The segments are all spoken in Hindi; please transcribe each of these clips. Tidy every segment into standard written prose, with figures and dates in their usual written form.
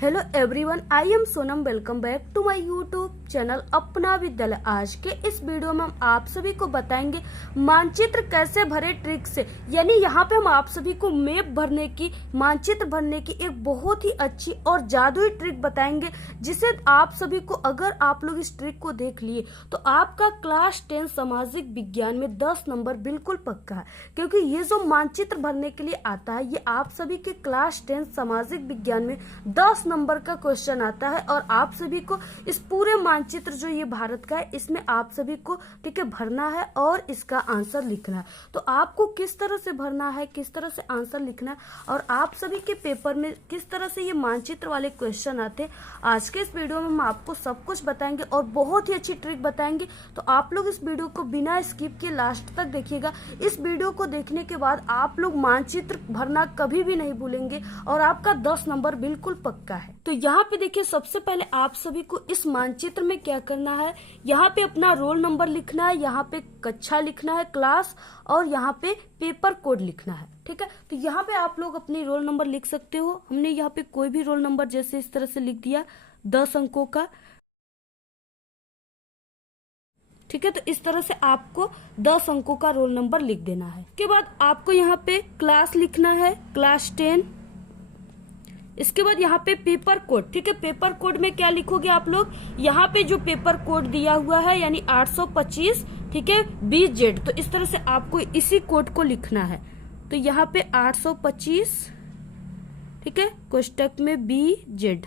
Hello everyone, I am Sonam. Welcome back to my YouTube channel Apna Vidyalaya. आज के इस वीडियो में हम आप सभी को बताएंगे मानचित्र कैसे भरे ट्रिक से। यानी यहाँ पे हम आप सभी को मैप भरने की, मानचित्र भरने की एक बहुत ही अच्छी और जादुई ट्रिक बताएंगे, जिसे आप सभी को, अगर आप लोग इस ट्रिक को देख लिए तो आपका क्लास 10 सामाजिक विज्ञान में 10 नंबर बिल्कुल पक्का है। क्योंकि ये जो मानचित्र भरने के लिए आता है, ये आप सभी के क्लास 10 सामाजिक विज्ञान में 10 नंबर का क्वेश्चन आता है। और आप सभी को इस पूरे मानचित्र जो ये भारत का है, इसमें आप सभी को ठीक है भरना है और इसका आंसर लिखना है। तो आपको किस तरह से भरना है, किस तरह से आंसर लिखना है और आप सभी के पेपर में किस तरह से ये मानचित्र वाले क्वेश्चन आते हैं, आज के इस वीडियो में हम आपको सब कुछ बताएंगे और बहुत ही अच्छी ट्रिक बताएंगे। तो आप लोग इस वीडियो को बिना स्किप के लास्ट तक देखिएगा। इस वीडियो को देखने के बाद आप लोग मानचित्र भरना कभी भी नहीं भूलेंगे और आपका 10 नंबर बिल्कुल पक्का है। तो यहाँ पे देखिए, सबसे पहले आप सभी को इस मानचित्र में क्या करना है, यहाँ पे अपना रोल नंबर लिखना है, यहाँ पे कक्षा लिखना है, क्लास, और यहाँ पे पेपर कोड लिखना है। ठीक है, तो यहाँ पे आप लोग अपनी रोल नंबर लिख सकते हो। हमने यहाँ पे कोई भी रोल नंबर जैसे इस तरह से लिख दिया 10 अंकों का। ठीक है, तो इस तरह से आपको 10 अंकों का रोल नंबर लिख देना है। उसके बाद आपको यहाँ पे क्लास लिखना है, क्लास 10। इसके बाद यहाँ पे पेपर कोड। ठीक है, पेपर कोड में क्या लिखोगे आप लोग, यहाँ पे जो पेपर कोड दिया हुआ है यानी 825, ठीक है, BZ। तो इस तरह से आपको इसी कोड को लिखना है। तो यहाँ पे 825, ठीक है, कोष्टक में BZ,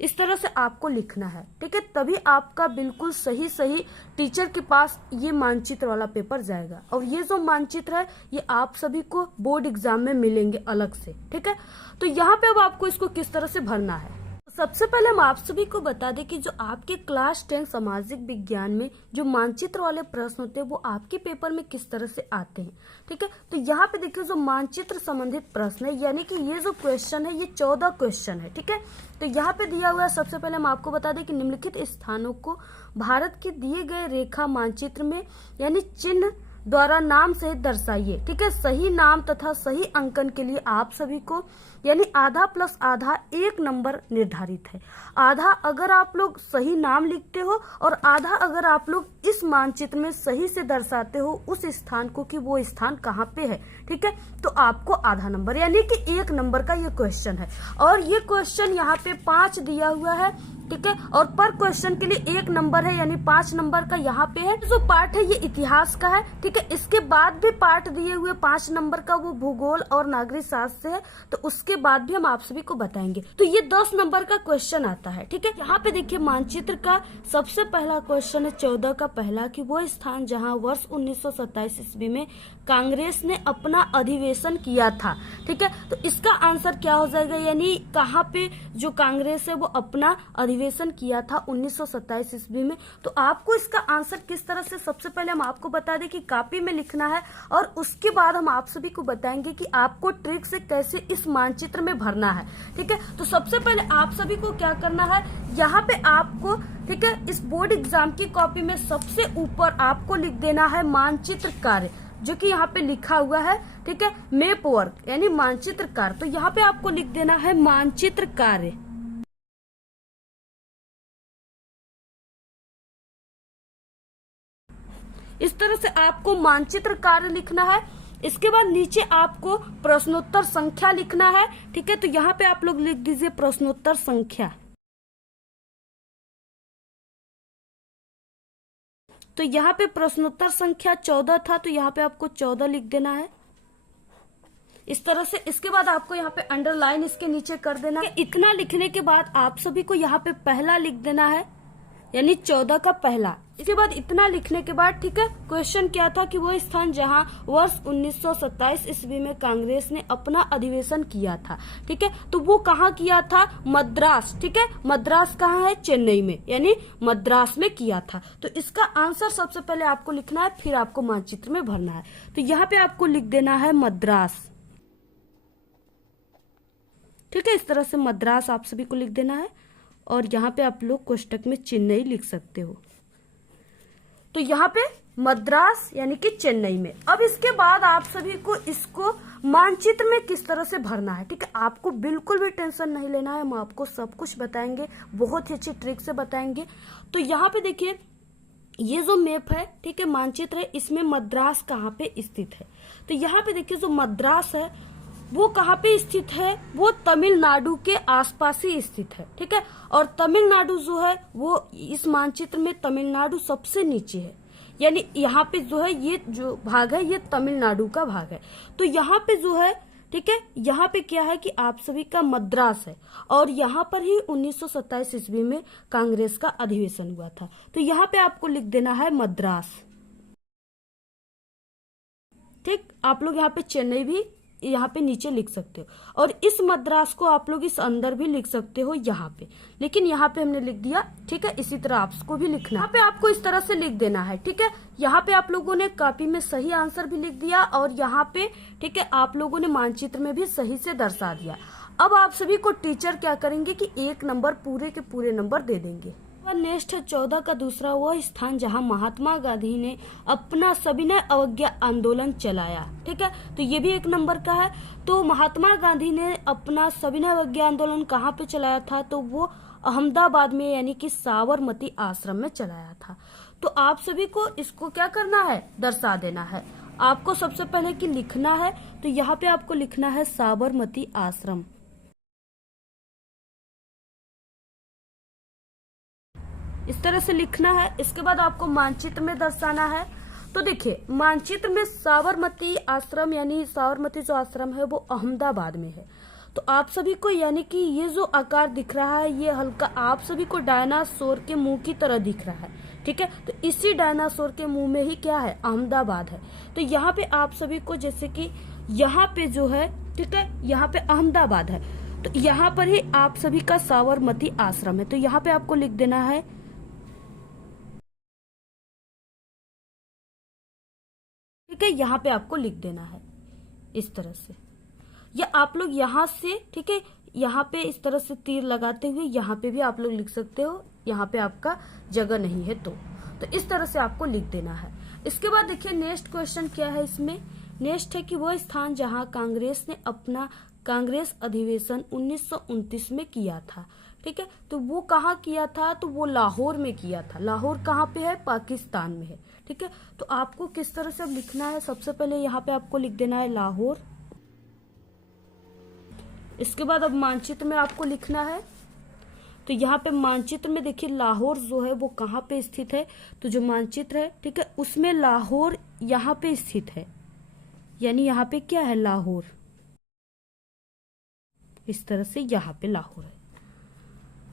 इस तरह से आपको लिखना है। ठीक है, तभी आपका बिल्कुल सही सही टीचर के पास ये मानचित्र वाला पेपर जाएगा। और ये जो मानचित्र है, ये आप सभी को बोर्ड एग्जाम में मिलेंगे अलग से। ठीक है, तो यहाँ पे अब आपको इसको किस तरह से भरना है, सबसे पहले हम आप सभी को बता दें कि जो आपके क्लास 10 सामाजिक विज्ञान में जो मानचित्र वाले प्रश्न होते हैं, वो आपके पेपर में किस तरह से आते हैं। ठीक है, तो यहाँ पे देखिए, जो मानचित्र संबंधित प्रश्न है, यानी कि ये जो क्वेश्चन है, ये 14 क्वेश्चन है। ठीक है, तो यहाँ पे दिया हुआ है, सबसे पहले हम आपको बता दें कि निम्नलिखित स्थानों को भारत के दिए गए रेखा मानचित्र में यानी चिन्ह द्वारा नाम सहित दर्शाइए। ठीक है, सही नाम तथा सही अंकन के लिए आप सभी को यानी आधा प्लस आधा 1 नंबर निर्धारित है। आधा अगर आप लोग सही नाम लिखते हो और आधा अगर आप लोग इस मानचित्र में सही से दर्शाते हो उस स्थान को कि वो स्थान कहाँ पे है। ठीक है, तो आपको आधा नंबर यानी कि 1 नंबर का ये क्वेश्चन है। और ये क्वेश्चन यहाँ पे 5 दिया हुआ है। ठीक है, और पर क्वेश्चन के लिए 1 नंबर है यानी 5 नंबर का यहाँ पे है। जो पार्ट है ये इतिहास का है। ठीक है, इसके बाद भी पार्ट दिए हुए 5 नंबर का, वो भूगोल और नागरिक शास्त्र से है। तो उसके बाद भी हम आप सभी को बताएंगे। तो ये 10 नंबर का क्वेश्चन आता है। ठीक है, यहाँ पे देखिए, मानचित्र का सबसे पहला क्वेश्चन है 14 का पहला, कि वो स्थान जहाँ वर्ष 1927 ईस्वी में कांग्रेस ने अपना अधिवेशन किया था। ठीक है, तो इसका आंसर क्या हो जाएगा, यानी कहाँ पे जो कांग्रेस है वो अपना अधिवेशन किया था 1927 ईस्वी में। तो आपको इसका आंसर किस तरह से, सबसे पहले हम आपको बता दें कि कॉपी में लिखना है और उसके बाद हम आप सभी को बताएंगे कि आपको ट्रिक से कैसे इस मानचित्र में भरना है। ठीक है, तो सबसे पहले आप सभी को क्या करना है, यहाँ पे आपको, ठीक है, इस बोर्ड एग्जाम की कॉपी में सबसे ऊपर आपको लिख देना है मानचित्र कार्य, जो कि यहाँ पे लिखा हुआ है। ठीक है, मैप वर्क यानी मानचित्र कार्य। तो यहाँ पे आपको लिख देना है मानचित्र कार्य। इस तरह से आपको मानचित्र कार्य लिखना है। इसके बाद नीचे आपको प्रश्नोत्तर संख्या लिखना है। ठीक है, तो यहाँ पे आप लोग लिख दीजिए प्रश्नोत्तर संख्या। तो यहाँ पे प्रश्नोत्तर संख्या 14 था, तो यहाँ पे आपको 14 लिख देना है इस तरह से। इसके बाद आपको यहाँ पे अंडरलाइन इसके नीचे कर देना है। इतना लिखने के बाद आप सभी को यहाँ पे पहला लिख देना है, यानी 14 का पहला। इसके बाद इतना लिखने के बाद, ठीक है, क्वेश्चन क्या था कि वो स्थान जहां वर्ष 1927 ईस्वी में कांग्रेस ने अपना अधिवेशन किया था। ठीक है, तो वो कहाँ किया था, मद्रास। ठीक है, मद्रास कहाँ है, चेन्नई में, यानी मद्रास में किया था। तो इसका आंसर सबसे पहले आपको लिखना है, फिर आपको मानचित्र में भरना है। तो यहाँ पे आपको लिख देना है मद्रास। ठीक है, इस तरह से मद्रास आप सभी को लिख देना है और यहाँ पे आप लोग कोष्टक में चेन्नई लिख सकते हो। तो यहाँ पे मद्रास यानी कि चेन्नई में। अब इसके बाद आप सभी को इसको मानचित्र में किस तरह से भरना है, ठीक है। आपको बिल्कुल भी टेंशन नहीं लेना है, हम आपको सब कुछ बताएंगे, बहुत ही अच्छी ट्रिक से बताएंगे। तो यहाँ पे देखिए ये जो मैप है, ठीक है, मानचित्र है, इसमें मद्रास कहाँ पे स्थित है। तो यहाँ पे देखिए जो मद्रास है वो कहाँ पे स्थित है, वो तमिलनाडु के आसपास ही स्थित है, ठीक है। और तमिलनाडु जो है वो इस मानचित्र में तमिलनाडु सबसे नीचे है, यानी यहाँ पे जो है ये जो भाग है ये तमिलनाडु का भाग है। तो यहाँ पे जो है, ठीक है, यहाँ पे क्या है कि आप सभी का मद्रास है, और यहाँ पर ही 1927 ईस्वी में कांग्रेस का अधिवेशन हुआ था। तो यहाँ पे आपको लिख देना है मद्रास, ठीक। आप लोग यहाँ पे चेन्नई भी यहाँ पे नीचे लिख सकते हो, और इस मद्रास को आप लोग इस अंदर भी लिख सकते हो यहाँ पे, लेकिन यहाँ पे हमने लिख दिया, ठीक है। इसी तरह आपको भी लिखना है, यहाँ पे आपको इस तरह से लिख देना है, ठीक है। यहाँ पे आप लोगों ने कॉपी में सही आंसर भी लिख दिया, और यहाँ पे, ठीक है, आप लोगों ने मानचित्र में भी सही से दर्शा दिया। अब आप सभी को टीचर क्या करेंगे कि 1 नंबर पूरे के पूरे नंबर दे देंगे। नेक्स्ट है 14 का दूसरा वह स्थान जहां महात्मा गांधी ने अपना सविनय अवज्ञा आंदोलन चलाया, ठीक है। तो ये भी 1 नंबर का है। तो महात्मा गांधी ने अपना सविनय अवज्ञा आंदोलन कहाँ पे चलाया था, तो वो अहमदाबाद में यानी कि साबरमती आश्रम में चलाया था। तो आप सभी को इसको क्या करना है, दर्शा देना है। आपको सबसे पहले कि लिखना है, तो यहाँ पे आपको लिखना है साबरमती आश्रम, इस तरह से लिखना है। इसके बाद आपको मानचित्र में दर्शाना है। तो देखिए मानचित्र में साबरमती आश्रम यानी साबरमती जो आश्रम है वो अहमदाबाद में है। तो आप सभी को यानी कि ये जो आकार दिख रहा है ये हल्का आप सभी को डायनासोर के मुंह की तरह दिख रहा है, ठीक है। तो इसी डायनासोर के मुंह में ही क्या है, अहमदाबाद है। तो यहाँ पे आप सभी को जैसे कि यहाँ पे जो है, ठीक है, यहाँ पे अहमदाबाद है, तो यहाँ पर ही आप सभी का साबरमती आश्रम है। तो यहाँ पे आपको लिख देना है, ठीक है, यहाँ पे आपको लिख देना है इस तरह से, या आप लोग यहाँ से, ठीक है, यहाँ पे इस तरह से तीर लगाते हुए यहाँ पे भी आप लोग लिख सकते हो, यहाँ पे आपका जगह नहीं है तो इस तरह से आपको लिख देना है। इसके बाद देखिए नेक्स्ट क्वेश्चन क्या है, इसमें नेक्स्ट है कि वह स्थान जहाँ कांग्रेस ने अपना कांग्रेस अधिवेशन 1929 में किया था, ठीक है। तो वो कहाँ किया था, तो वो लाहौर में किया था। लाहौर कहाँ पे है, पाकिस्तान में है, ठीक है। तो आपको किस तरह से अब लिखना है, सबसे पहले यहाँ पे आपको लिख देना है लाहौर। इसके बाद अब मानचित्र में आपको लिखना है। तो यहाँ पे मानचित्र में देखिए लाहौर जो है वो कहाँ पे स्थित है, तो जो मानचित्र है, ठीक है, उसमें लाहौर यहाँ पे स्थित है, यानी यहाँ पे क्या है, लाहौर, इस तरह से यहाँ पे लाहौर है।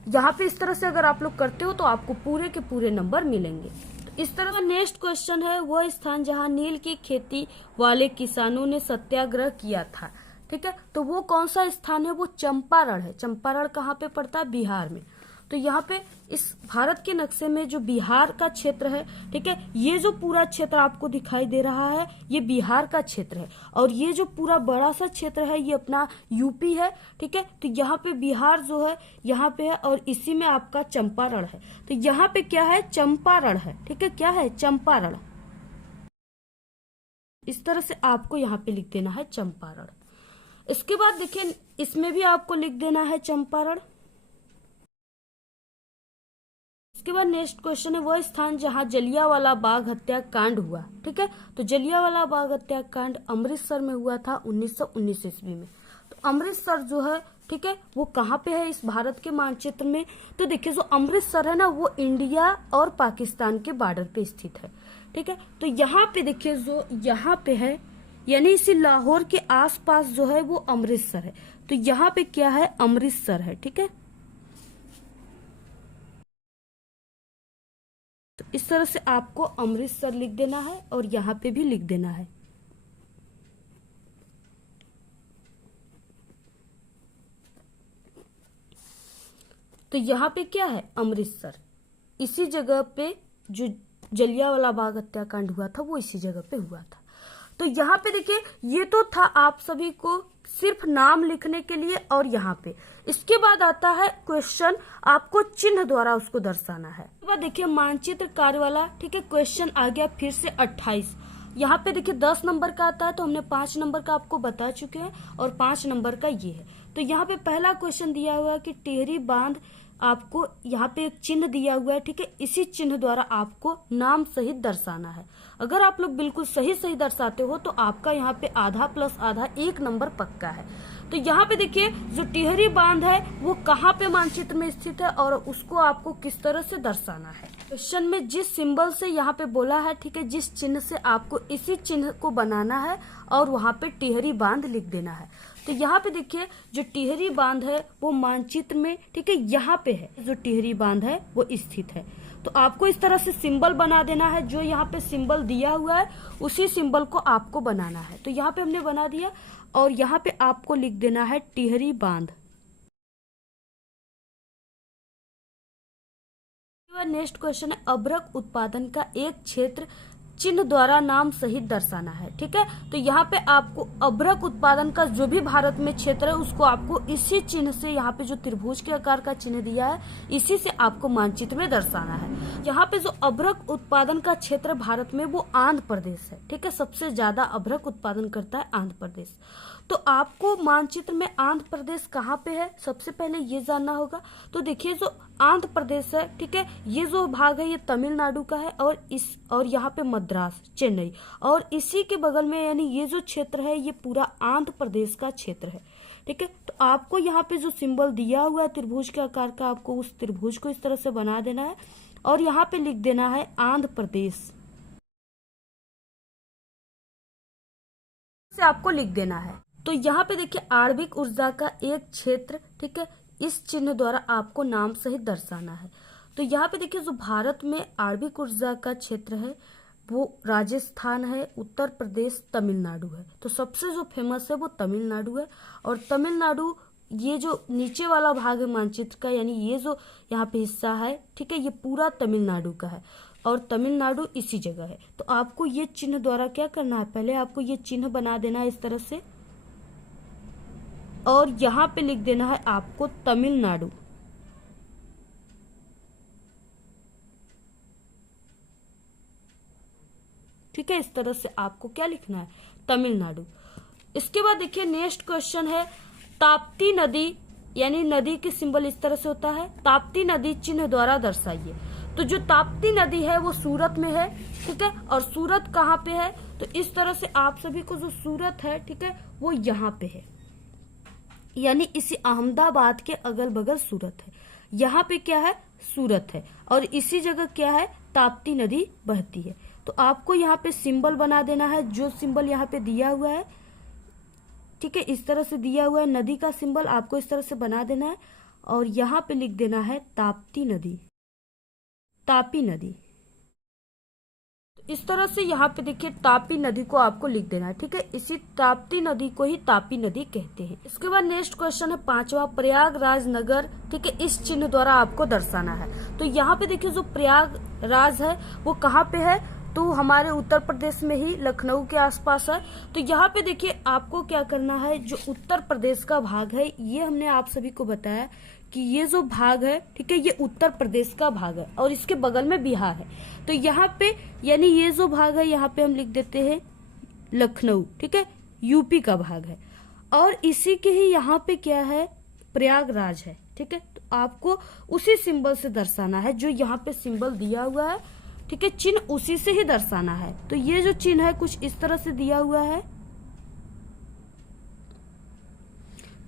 यहाँ पे इस तरह से अगर आप लोग करते हो तो आपको पूरे के पूरे नंबर मिलेंगे। तो इस तरह का नेक्स्ट क्वेश्चन है, वह स्थान जहाँ नील की खेती वाले किसानों ने सत्याग्रह किया था, ठीक है। तो वो कौन सा स्थान है, वो चंपारण है। चंपारण कहाँ पे पड़ता है, बिहार में। तो यहाँ पे इस भारत के नक्शे में जो बिहार का क्षेत्र है, ठीक है, ये जो पूरा क्षेत्र आपको दिखाई दे रहा है ये बिहार का क्षेत्र है, और ये जो पूरा बड़ा सा क्षेत्र है ये अपना यूपी है, ठीक है। तो यहाँ पे बिहार जो है यहाँ पे है, और इसी में आपका चंपारण है। तो यहाँ पे क्या है, चंपारण है, ठीक है, क्या है, चंपारण। इस तरह से आपको यहाँ पे लिख देना है चंपारण। इसके बाद देखिए इसमें भी आपको लिख देना है चंपारण। इसके बाद नेक्स्ट क्वेश्चन है, वह स्थान जहां जलियांवाला बाग हत्याकांड हुआ, ठीक है। तो जलियांवाला बाग हत्याकांड अमृतसर में हुआ था 1919 ईस्वी में। तो अमृतसर जो है, ठीक है, वो कहाँ पे है इस भारत के मानचित्र में, तो देखिए जो अमृतसर है ना वो इंडिया और पाकिस्तान के बॉर्डर पे स्थित है, ठीक है। तो यहाँ पे देखिए जो यहाँ पे है यानी इसी लाहौर के आसपास जो है वो अमृतसर है। तो यहाँ पे क्या है, अमृतसर है, ठीक है। तो इस तरह से आपको अमृतसर लिख देना है और यहाँ पे भी लिख देना है। तो यहाँ पे क्या है, अमृतसर। इसी जगह पे जो जलियांवाला बाग हत्याकांड हुआ था वो इसी जगह पे हुआ था। तो यहाँ पे देखिए ये तो था आप सभी को सिर्फ नाम लिखने के लिए, और यहाँ पे इसके बाद आता है क्वेश्चन, आपको चिन्ह द्वारा उसको दर्शाना है। इसके बाद देखिए मानचित्र कार्य वाला, ठीक है, क्वेश्चन आ गया फिर से 28। यहाँ पे देखिए 10 नंबर का आता है, तो हमने 5 नंबर का आपको बता चुके हैं और 5 नंबर का ये है। तो यहाँ पे पहला क्वेश्चन दिया हुआ है कि टिहरी बांध, आपको यहाँ पे एक चिन्ह दिया हुआ है, ठीक है। इसी चिन्ह द्वारा आपको नाम सहित दर्शाना है। अगर आप लोग बिल्कुल सही सही दर्शाते हो तो आपका यहाँ पे आधा प्लस आधा 1 नंबर पक्का है। तो यहाँ पे देखिए जो टिहरी बांध है वो कहाँ पे मानचित्र में स्थित है और उसको आपको किस तरह से दर्शाना है। क्वेश्चन में जिस सिंबल से यहाँ पे बोला है, ठीक है, जिस चिन्ह से आपको इसी चिन्ह को बनाना है और वहाँ पे टिहरी बांध लिख देना है। तो यहाँ पे देखिए जो टिहरी बांध है वो मानचित्र में, ठीक है, यहाँ पे है जो टिहरी बांध है वो स्थित है। तो आपको इस तरह से सिंबल बना देना है, जो यहाँ पे सिंबल दिया हुआ है उसी सिंबल को आपको बनाना है। तो यहाँ पे हमने बना दिया और यहाँ पे आपको लिख देना है टिहरी बांध। नेक्स्ट क्वेश्चन है अभ्रक उत्पादन का एक क्षेत्र चिन्ह द्वारा नाम सहित दर्शाना है, ठीक है। तो यहाँ पे आपको अभ्रक उत्पादन का जो भी भारत में क्षेत्र है उसको आपको इसी चिन्ह से, यहाँ पे जो त्रिभुज के आकार का चिन्ह दिया है इसी से आपको मानचित्र में दर्शाना है। यहाँ पे जो अभ्रक उत्पादन का क्षेत्र भारत में वो आंध्र प्रदेश है, ठीक है। सबसे ज्यादा अभ्रक उत्पादन करता है आंध्र प्रदेश। तो आपको मानचित्र में आंध्र प्रदेश कहाँ पे है सबसे पहले ये जानना होगा। तो देखिए जो आंध्र प्रदेश है, ठीक है, ये जो भाग है ये तमिलनाडु का है और यहाँ पे मद्रास, चेन्नई, और इसी के बगल में यानी ये जो क्षेत्र है ये पूरा आंध्र प्रदेश का क्षेत्र है, ठीक है। तो आपको यहाँ पे जो सिंबल दिया हुआ है त्रिभुज के आकार का, आपको उस त्रिभुज को इस तरह से बना देना है और यहाँ पे लिख देना है आंध्र प्रदेश से आपको लिख देना है। तो यहाँ पे देखिए आणविक ऊर्जा का एक क्षेत्र, ठीक है, इस चिन्ह द्वारा आपको नाम सहित दर्शाना है। तो यहाँ पे देखिए जो भारत में आणविक ऊर्जा का क्षेत्र है वो राजस्थान है, उत्तर प्रदेश, तमिलनाडु है। तो सबसे जो फेमस है वो तमिलनाडु है और तमिलनाडु ये जो नीचे वाला भाग है मानचित्र का, यानी ये जो यहाँ पे हिस्सा है, ठीक है, ये पूरा तमिलनाडु का है और तमिलनाडु इसी जगह है। तो आपको ये चिन्ह द्वारा क्या करना है, पहले आपको ये चिन्ह बना देना है इस तरह से और यहाँ पे लिख देना है आपको तमिलनाडु, ठीक है। इस तरह से आपको क्या लिखना है, तमिलनाडु। इसके बाद देखिए नेक्स्ट क्वेश्चन है ताप्ती नदी, यानी नदी की सिंबल इस तरह से होता है, ताप्ती नदी चिन्ह द्वारा दर्शाइए। तो जो ताप्ती नदी है वो सूरत में है, ठीक है, और सूरत कहाँ पे है, तो इस तरह से आप सभी को जो सूरत है, ठीक है, वो यहाँ पे है, यानी इसी अहमदाबाद के अगल बगल सूरत है। यहाँ पे क्या है, सूरत है और इसी जगह क्या है, ताप्ती नदी बहती है। तो आपको यहाँ पे सिंबल बना देना है, जो सिंबल यहाँ पे दिया हुआ है, ठीक है, इस तरह से दिया हुआ है नदी का सिंबल, आपको इस तरह से बना देना है और यहाँ पे लिख देना है ताप्ती नदी, तापी नदी। इस तरह से यहाँ पे देखिए तापी नदी को आपको लिख देना है, ठीक है। इसी ताप्ती नदी को ही तापी नदी कहते हैं। इसके बाद नेक्स्ट क्वेश्चन है पांचवा प्रयागराज नगर, ठीक है, इस चिन्ह द्वारा आपको दर्शाना है। तो यहाँ पे देखिए जो प्रयागराज है वो कहाँ पे है, तो हमारे उत्तर प्रदेश में ही लखनऊ के आसपास है। तो यहाँ पे देखिए आपको क्या करना है, जो उत्तर प्रदेश का भाग है ये हमने आप सभी को बताया कि ये जो भाग है, ठीक है, ये उत्तर प्रदेश का भाग है और इसके बगल में बिहार है। तो यहाँ पे यानी ये जो भाग है यहाँ पे हम लिख देते हैं लखनऊ, ठीक है, यूपी का भाग है और इसी के ही यहाँ पे क्या है, प्रयागराज है, ठीक है। तो आपको उसी सिंबल से दर्शाना है, जो यहाँ पे सिंबल दिया हुआ है, ठीक है, चिन्ह उसी से ही दर्शाना है। तो ये जो चिन्ह है कुछ इस तरह से दिया हुआ है,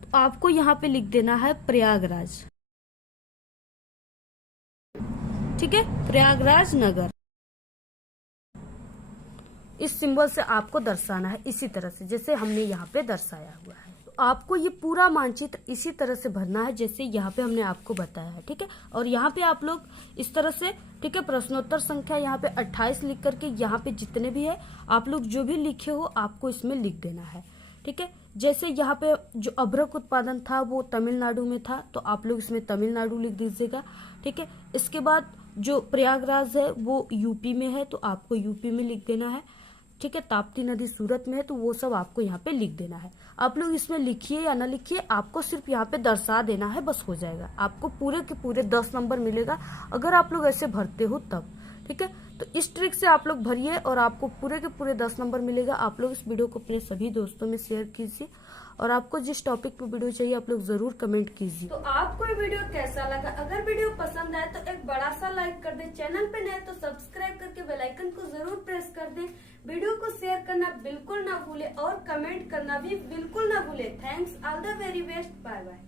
तो आपको यहाँ पे लिख देना है प्रयागराज, ठीक है, प्रयागराज नगर। इस सिंबल से आपको दर्शाना है इसी तरह से जैसे हमने यहाँ पे दर्शाया हुआ है। तो आपको ये पूरा मानचित्र इसी तरह से भरना है जैसे यहाँ पे हमने आपको बताया है, ठीक है। और यहाँ पे आप लोग इस तरह से, ठीक है, प्रश्नोत्तर संख्या यहाँ पे 28 लिख करके यहाँ पे जितने भी है आप लोग जो भी लिखे हो आपको इसमें लिख देना है, ठीक है। जैसे यहाँ पे जो अभ्रक उत्पादन था वो तमिलनाडु में था, तो आप लोग इसमें तमिलनाडु लिख दीजिएगा, ठीक है। इसके बाद जो प्रयागराज है वो यूपी में है, तो आपको यूपी में लिख देना है, ठीक है। ताप्ती नदी सूरत में है, तो वो सब आपको यहाँ पे लिख देना है। आप लोग इसमें लिखिए या ना लिखिए, आपको सिर्फ यहाँ पे दर्शा देना है, बस हो जाएगा। आपको पूरे के पूरे 10 नंबर मिलेगा अगर आप लोग ऐसे भरते हो तब, ठीक है, तो इस ट्रिक से आप लोग भरिए और आपको पूरे के पूरे 10 नंबर मिलेगा। आप लोग इस वीडियो को अपने सभी दोस्तों में शेयर कीजिए और आपको जिस टॉपिक पे वीडियो चाहिए आप लोग जरूर कमेंट कीजिए। तो आपको ये वीडियो कैसा लगा? अगर वीडियो पसंद आए तो एक बड़ा सा लाइक कर दे, चैनल पे नए तो सब्सक्राइब करके बेल आइकन को जरूर प्रेस कर दे, वीडियो को शेयर करना बिल्कुल ना भूले और कमेंट करना भी बिल्कुल ना भूले। Thanks, all the very best, bye bye.